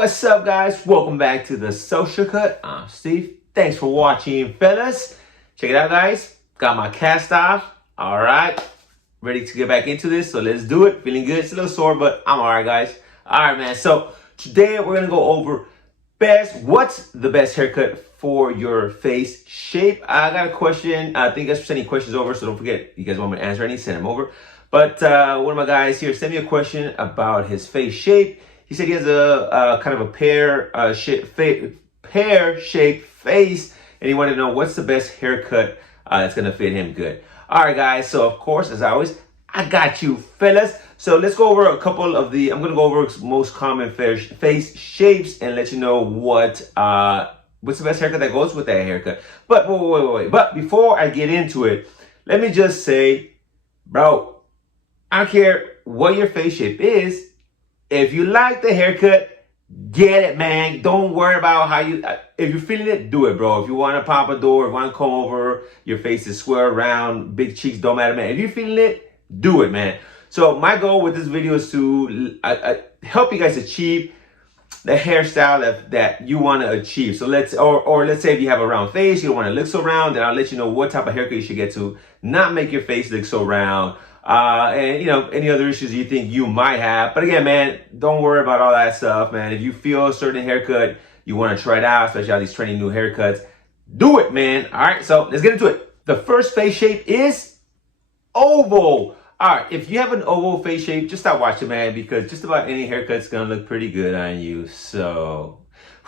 What's up, guys? Welcome back to the Social Cut. I'm Steve. Thanks for watching, fellas. Check it out, guys. Got my cast off. All right. Ready to get back into this, so let's do it. Feeling good. It's a little sore, but I'm all right, guys. All right, man. So today we're going to go over what's the best haircut for your face shape. I got a question. I think you guys are sending questions over, so don't forget, you guys want me to answer any, send them over. But one of my guys here sent me a question about his face shape. He said he has a kind of a pear-shaped face, and he wanted to know what's the best haircut that's gonna fit him good. All right, guys. So of course, as always, I got you, fellas. So let's go over a couple of the. I'm gonna go over most common face shapes and let you know what's the best haircut that goes with that haircut. But wait. But before I get into it, let me just say, bro, I don't care what your face shape is. If you like the haircut, get it, man. Don't worry about how you, if you're feeling it, do it, bro. If you want a pompadour, if you want to comb over, your face is square, round, big cheeks, don't matter, man. If you're feeling it, do it, man. So my goal with this video is to help you guys achieve the hairstyle that you want to achieve. So let's say if you have a round face, you don't want to look so round, then I'll let you know what type of haircut you should get to not make your face look so round. And you know, any other issues you think you might have. But again, man, don't worry about all that stuff, man. If you feel a certain haircut, you want to try it out, especially all these trendy new haircuts, do it, man. All right, so let's get into it. The first face shape is oval. All right, if you have an oval face shape, just stop watching, man, because just about any haircut's gonna look pretty good on you. So,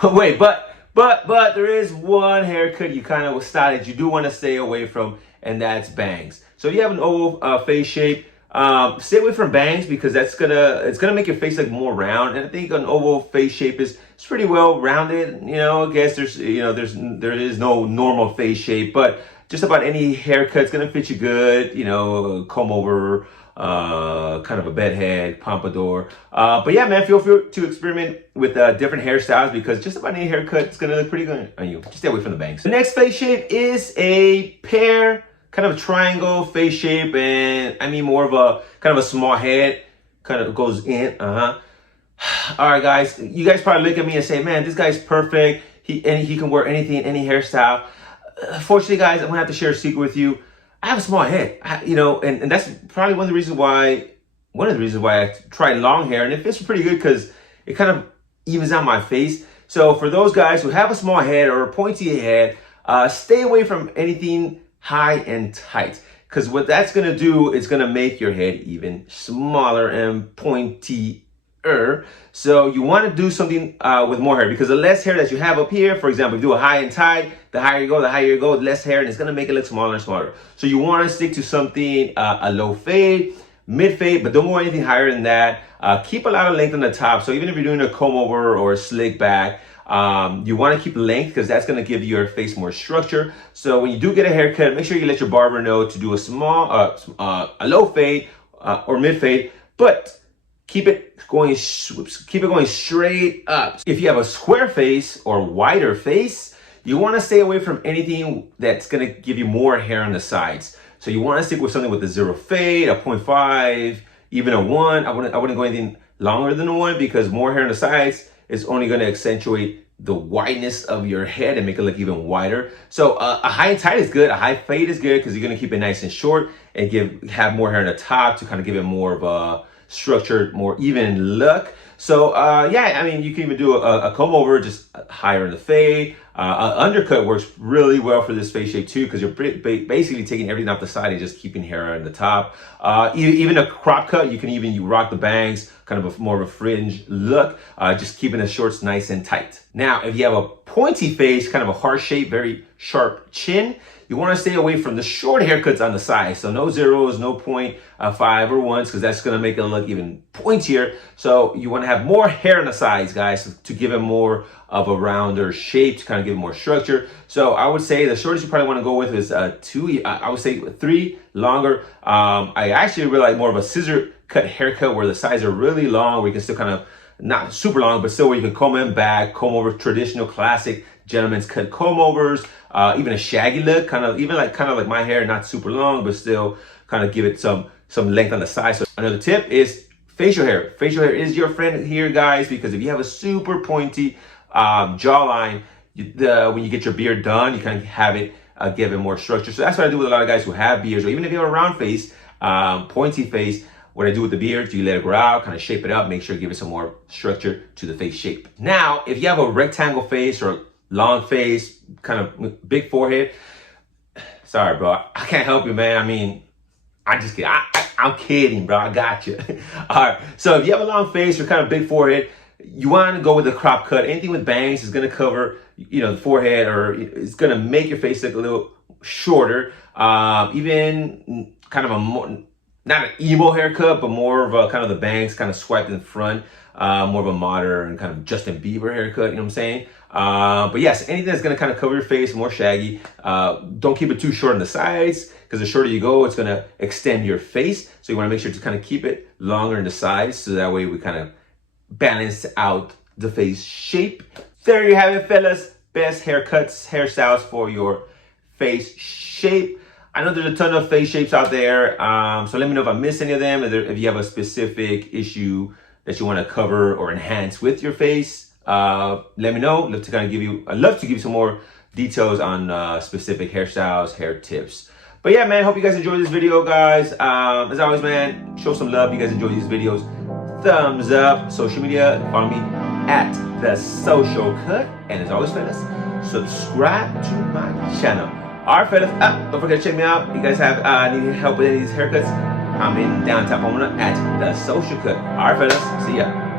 wait, but there is one haircut you kind of style that you do want to stay away from, and that's bangs. So if you have an oval face shape, stay away from bangs because it's gonna make your face look more round. And I think an oval face shape is pretty well rounded. You know, I guess there is no normal face shape, but just about any haircut's gonna fit you good. You know, comb over, kind of a bedhead, pompadour. But yeah, man, feel free to experiment with different hairstyles because just about any haircut is gonna look pretty good on you. Just stay away from the bangs. The next face shape is a pear, kind of a triangle face shape, and I mean more of a kind of a small head, kind of goes in. All right, guys, you guys probably look at me and say, man, this guy's perfect. He can wear anything, any hairstyle. Fortunately, guys, I'm gonna have to share a secret with you. I have a small head, and that's probably one of the reasons why I tried long hair, and it fits pretty good because it kind of evens out my face. So for those guys who have a small head or a pointy head, stay away from anything high and tight, because what that's gonna do is gonna make your head even smaller and pointier. So you want to do something with more hair, because the less hair that you have up here, for example, if you do a high and tight, the higher you go, the less hair, and it's gonna make it look smaller and smaller. So you want to stick to something a low fade, mid fade, but don't go anything higher than that. Keep a lot of length on the top. So even if you're doing a comb over or a slick back, you want to keep length because that's going to give your face more structure. So when you do get a haircut, make sure you let your barber know to do a small, a low fade or mid fade, but keep it going straight up. If you have a square face or wider face, you want to stay away from anything that's going to give you more hair on the sides. So you want to stick with something with a 0 fade, a 0.5, even a 1. I wouldn't go anything longer than a 1 because more hair on the sides is only going to accentuate the wideness of your head and make it look even wider. So a high and tight is good. A high fade is good because you're going to keep it nice and short and have more hair on the top to kind of give it more of a structured, more even look. So yeah, I mean, you can even do a comb over just higher in the fade. Undercut works really well for this face shape too, because you're basically taking everything off the side and just keeping hair on the top. Even a crop cut, you can even rock the bangs, kind of more of a fringe look, just keeping the shorts nice and tight. Now, if you have a pointy face, kind of a heart shape, very sharp chin, you want to stay away from the short haircuts on the side. So no zeros, no 0.5 or 1s, because that's going to make it look even pointier. So you want to have more hair on the sides, guys, to give it more of a rounder shape, to kind of give it more structure. So I would say the shortest you probably want to go with is 2. I would say 3 longer. I actually really like more of a scissor cut haircut where the sides are really long, where you can still kind of, not super long, but still where you can comb in back, comb over, traditional classic gentlemen's cut comb overs, even a shaggy look, kind of like my hair, not super long, but still kind of give it some length on the side. So another tip is facial hair. Facial hair is your friend here, guys, because if you have a super pointy jawline, when you get your beard done, you kind of have it give it more structure. So that's what I do with a lot of guys who have beards, or even if you have a round face, pointy face. What I do with the beard, you let it grow out, kind of shape it up, make sure you give it some more structure to the face shape. Now, if you have a rectangle face or long face, kind of big forehead, sorry, bro, I can't help you, man. I mean, I just kidding. I'm kidding, bro. I got you. All right. So if you have a long face or kind of big forehead, you want to go with a crop cut. Anything with bangs is going to cover, the forehead, or it's going to make your face look a little shorter. Even kind of a more, not an emo haircut, but more of a kind of the bangs kind of swiped in front, more of a modern kind of Justin Bieber haircut, you know what I'm saying? But yes, anything that's gonna kind of cover your face, more shaggy. Don't keep it too short on the sides, because the shorter you go, it's gonna extend your face. So you wanna make sure to kind of keep it longer in the sides, so that way we kind of balance out the face shape. There you have it, fellas. Best haircuts, hairstyles for your face shape. I know there's a ton of face shapes out there, so let me know if I missed any of them, if you have a specific issue that you want to cover or enhance with your face. Let me know. I'd love to give you some more details on specific hairstyles, hair tips. But yeah, man, hope you guys enjoyed this video, guys. As always, man, show some love. You guys enjoy these videos, thumbs up. Social media, follow me at The Social Cut. And as always, fellas, subscribe to my channel. All right, fellas, don't forget to check me out. You guys have need help with any of these haircuts? Comment down top on at The Social Cut. All right, fellas, see ya.